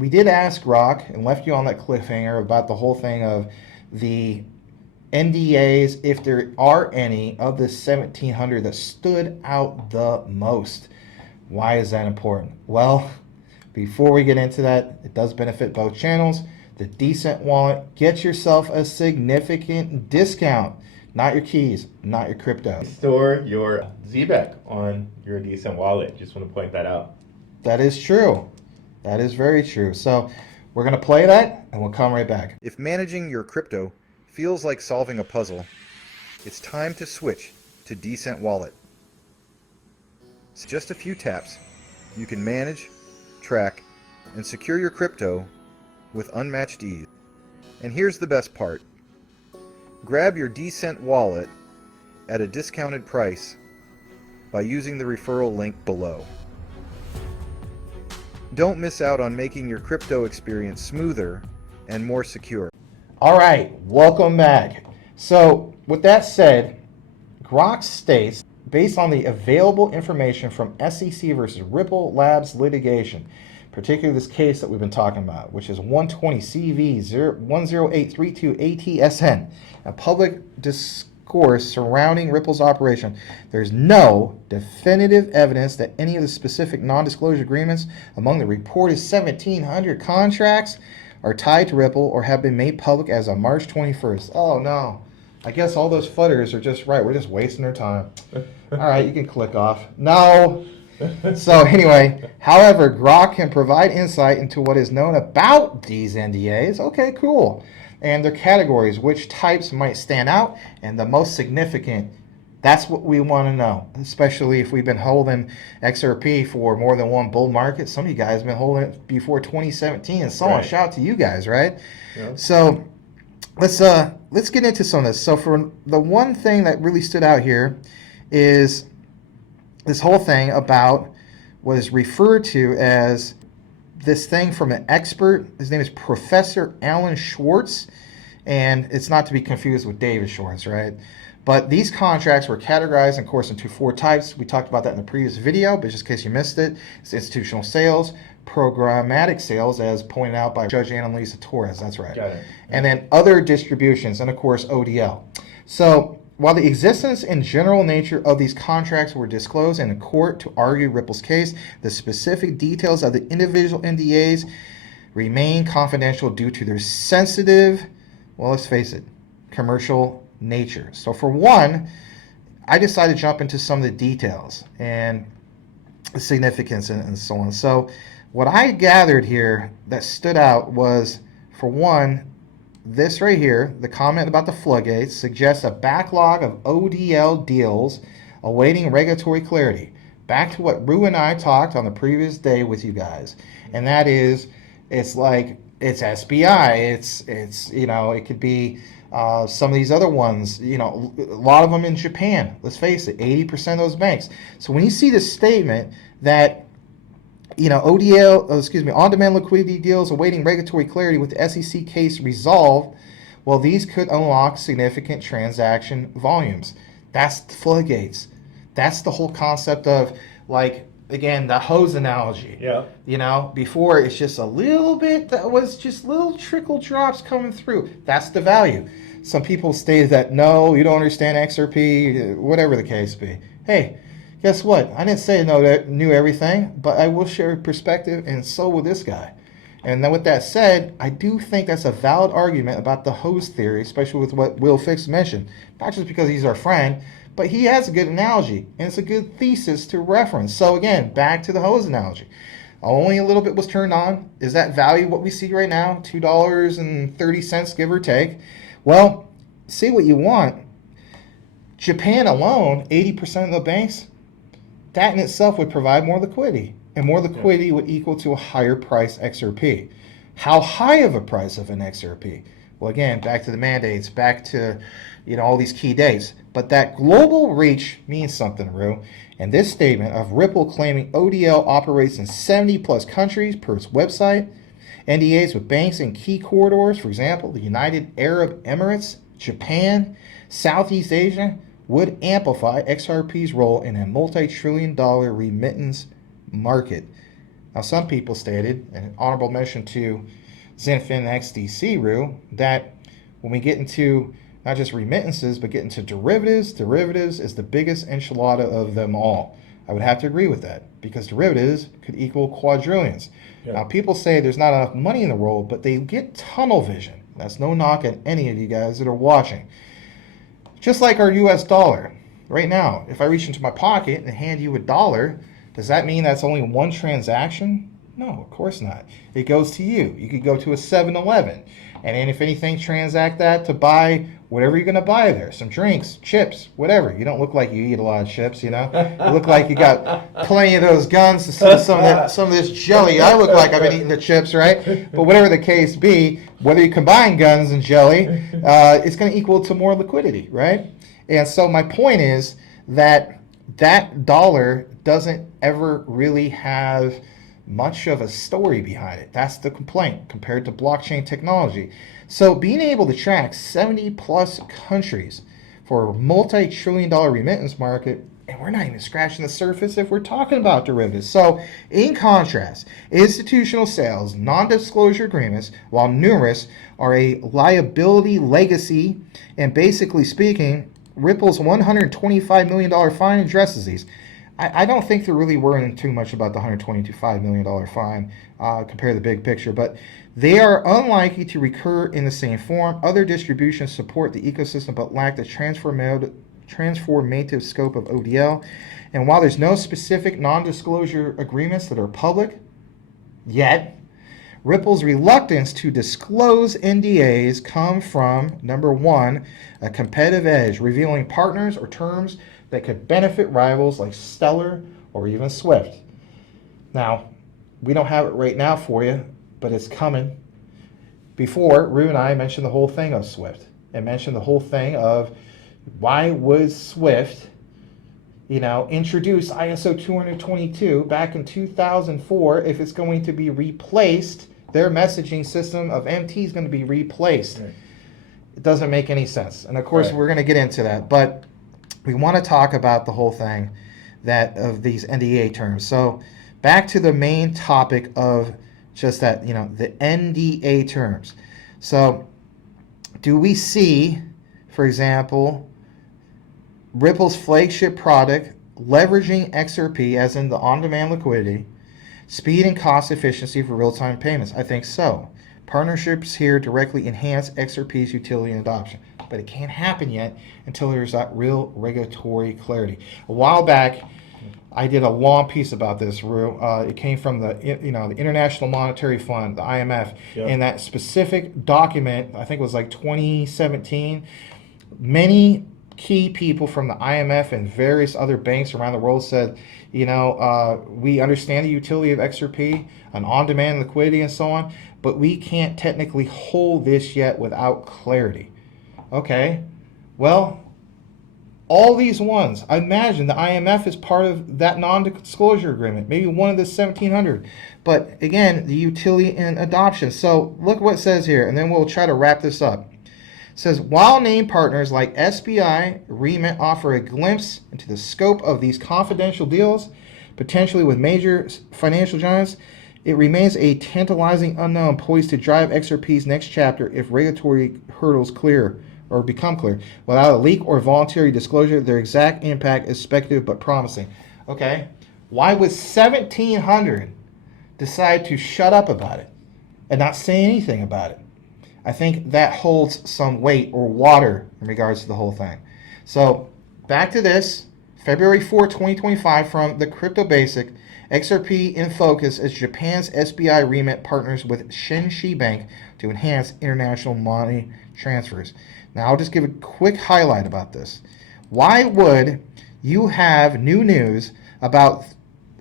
we did ask Rock and left you on that cliffhanger about the whole thing of the NDAs, if there are any, of the 1700 that stood out the most. Why is that important? Well, before we get into that, it does benefit both channels. The DCENT Wallet, get yourself a significant discount. Not your keys, not your crypto. Store your ZBEC on your DCENT Wallet. Just want to point that out. That is true. That is very true. So we're going to play that and we'll come right back. If managing your crypto feels like solving a puzzle, it's time to switch to DCENT Wallet. So just a few taps, you can manage, track, and secure your crypto with unmatched ease. And here's the best part. Grab your DCENT Wallet at a discounted price by using the referral link below. Don't miss out on making your crypto experience smoother and more secure. All right, welcome back. So with that said, Grok states, based on the available information from SEC versus Ripple Labs litigation, particularly this case that we've been talking about, which is 120 CV 10832 ATSN, a public discourse surrounding Ripple's operation, there's no definitive evidence that any of the specific non-disclosure agreements among the reported 1,700 contracts are tied to Ripple or have been made public as of March 21st. Oh no, I guess all those fudders are just right. We're just wasting their time. All right, you can click off. No. So anyway, however, Grok can provide insight into what is known about these NDAs. Okay, cool. And their categories, which types might stand out, and the most significant. That's what we want to know, especially if we've been holding XRP for more than one bull market. Some of you guys have been holding it before 2017 and so on. Shout out to you guys, right? Yeah. So let's get into some of this. So for the one thing that really stood out here is this whole thing about what is referred to as this thing from an expert. His name is Professor Alan Schwartz, and it's not to be confused with David Schwartz, right? But these contracts were categorized, of course, into four types. We talked about that in the previous video, but just in case you missed it, it's institutional sales, programmatic sales, as pointed out by Judge Annalisa Torres, that's right. Got it. And then other distributions, and of course, ODL. So while the existence and general nature of these contracts were disclosed in a court to argue Ripple's case, the specific details of the individual NDAs remain confidential due to their sensitive, well, let's face it, commercial nature. So for one, I decided to jump into some of the details and the significance and so on. So what I gathered here that stood out was, for one, this right here, the comment about the floodgates suggests a backlog of ODL deals awaiting regulatory clarity. Back to what Rue and I talked on the previous day with you guys, and that is, it's like, it's SBI, it's you know, it could be some of these other ones, you know, a lot of them in Japan. Let's face it, 80% of those banks. So when you see this statement that, you know, on-demand liquidity deals awaiting regulatory clarity with the SEC case resolved, well, these could unlock significant transaction volumes. That's the floodgates. That's the whole concept of, like, again, the hose analogy. Yeah. You know, before it's just a little bit, that was just little trickle drops coming through. That's the value. Some people stated that, no, you don't understand XRP, whatever the case be. Hey, guess what? I didn't say I knew everything, but I will share perspective, and so will this guy. And then with that said, I do think that's a valid argument about the hose theory, especially with what Will Fix mentioned. Not just because he's our friend, but he has a good analogy, and it's a good thesis to reference. So again, back to the hose analogy. Only a little bit was turned on. Is that value what we see right now? $2.30, give or take. Well, say what you want. Japan alone, 80% of the banks, that in itself would provide more liquidity. And more liquidity would equal to a higher price XRP. How high of a price of an XRP? Well, again, back to the mandates, back to, you know, all these key dates. But that global reach means something, Rue. And this statement of Ripple claiming ODL operates in 70 plus countries per its website, NDAs with banks in key corridors, for example, the United Arab Emirates, Japan, Southeast Asia, would amplify XRP's role in a multi-trillion-dollar remittance market. Now, some people stated, an honorable mention to XenFin XDC, Rue, that when we get into not just remittances, but get into derivatives is the biggest enchilada of them all. I would have to agree with that because derivatives could equal quadrillions. Yeah. Now, people say there's not enough money in the world, but they get tunnel vision. That's no knock at any of you guys that are watching. Just like our US dollar. Right now, if I reach into my pocket and hand you $1, does that mean that's only one transaction? No, of course not. It goes to you. You could go to a 7-Eleven, and then if anything, transact that to buy whatever you're going to buy there. Some drinks, chips, whatever. You don't look like you eat a lot of chips, you know? You look like you got plenty of those guns to see some of this jelly. I look like I've been eating the chips, right? But whatever the case be, whether you combine guns and jelly, it's going to equal to more liquidity, right? And so my point is that dollar doesn't ever really have much of a story behind it. That's the complaint compared to blockchain technology. So being able to track 70 plus countries for a multi-trillion-dollar remittance market, and we're not even scratching the surface if we're talking about derivatives. So in contrast, institutional sales, non-disclosure agreements, while numerous, are a liability legacy, and basically speaking, Ripple's $125 million fine addresses these. I don't think they're really worrying too much about the $125 million fine compared to the big picture, but they are unlikely to recur in the same form. Other distributions support the ecosystem but lack the transformative scope of ODL. And while there's no specific non-disclosure agreements that are public yet, Ripple's reluctance to disclose NDAs come from, number one, a competitive edge, revealing partners or terms that could benefit rivals like Stellar or even Swift. Now, we don't have it right now for you, but it's coming. Before, Rue and I mentioned the whole thing of Swift and mentioned the whole thing of why was Swift, introduce ISO 222 back in 2004 if it's going to be replaced, their messaging system of MT is going to be replaced. Right. It doesn't make any sense. And of course, right, we're going to get into that, but we want to talk about the whole thing of these NDA terms. So back to the main topic of just that, the NDA terms. So do we see, for example, Ripple's flagship product leveraging XRP as in the on-demand liquidity, speed and cost efficiency for real-time payments? I think so. Partnerships here directly enhance XRP's utility and adoption, but it can't happen yet until there's that real regulatory clarity. A while back, I did a long piece about this, Rue. It came from the International Monetary Fund, the IMF, yep. And that specific document, I think it was like 2017, many key people from the IMF and various other banks around the world said, we understand the utility of XRP, an on-demand liquidity and so on, but we can't technically hold this yet without clarity. Okay, well, all these ones, I imagine the IMF is part of that non-disclosure agreement, maybe one of the 1,700. But again, the utility and adoption. So look what it says here, and then we'll try to wrap this up. It says, while named partners like SBI Remit offer a glimpse into the scope of these confidential deals, potentially with major financial giants, it remains a tantalizing unknown poised to drive XRP's next chapter if regulatory hurdles become clear. Without a leak or voluntary disclosure, their exact impact is speculative but promising. Okay, why would 1,700 decide to shut up about it and not say anything about it? I think that holds some weight or water in regards to the whole thing. So back to this, February 4, 2025 from the Crypto Basic, XRP in focus as Japan's SBI Remit partners with Shinshi Bank to enhance international money transfers. Now I'll just give a quick highlight about this. Why would you have new news about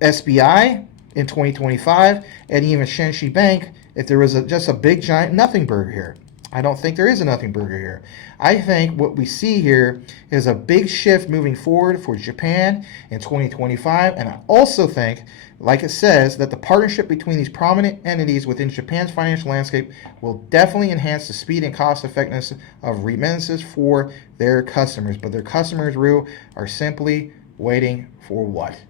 SBI in 2025 and even Shinshi Bank if there was just a big giant nothing burger here? I don't think there is a nothing burger here. I think what we see here is a big shift moving forward for Japan in 2025. And I also think, like it says, that the partnership between these prominent entities within Japan's financial landscape will definitely enhance the speed and cost effectiveness of remittances for their customers. But their customers, Rue, are simply waiting for what?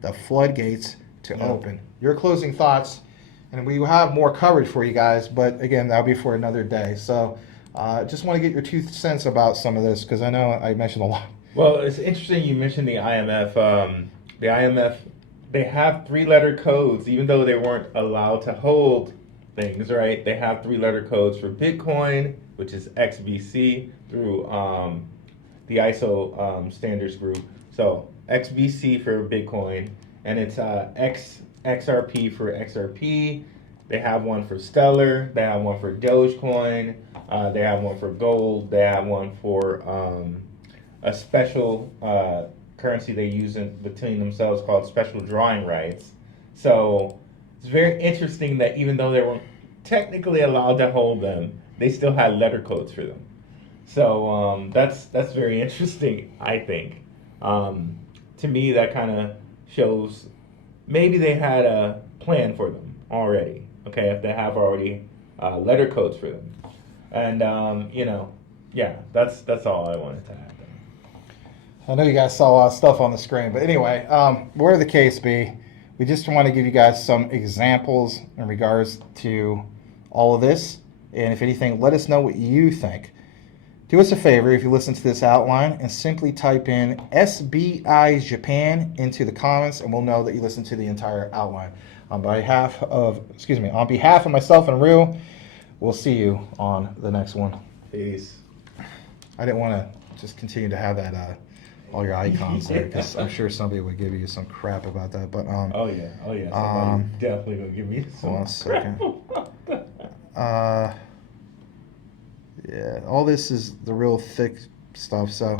The floodgates to open. your closing thoughts, and we will have more coverage for you guys, but again, that'll be for another day. So just want to get your 2 cents about some of this, because I know I mentioned a lot. Well, it's interesting you mentioned the IMF. The IMF, they have 3-letter codes, even though they weren't allowed to hold things, right? They have 3-letter codes for Bitcoin, which is XBC, through the ISO standards group. So XBC for Bitcoin, and it's XRP for XRP. They have one for Stellar. They have one for Dogecoin. They have one for gold. They have one for a special currency they use between themselves called special drawing rights. So it's very interesting that even though they weren't technically allowed to hold them, they still had letter codes for them. So that's very interesting, I think. To me, that kind of shows maybe they had a plan for them already. Okay, if they have already letter codes for them, and yeah, that's all I wanted to add. I know you guys saw a lot of stuff on the screen, but anyway, whatever the case be, we just want to give you guys some examples in regards to all of this. And if anything, let us know what you think. Do us a favor if you listen to this outline and simply type in SBI Japan into the comments, and we'll know that you listened to the entire outline. On behalf of myself and Rue, we'll see you on the next one. Peace. I didn't want to just continue to have that all your icons there, because I'm sure somebody would give you some crap about that. But oh yeah, somebody definitely gonna give me some. Hold on a second. Yeah, all this is the real thick stuff. So.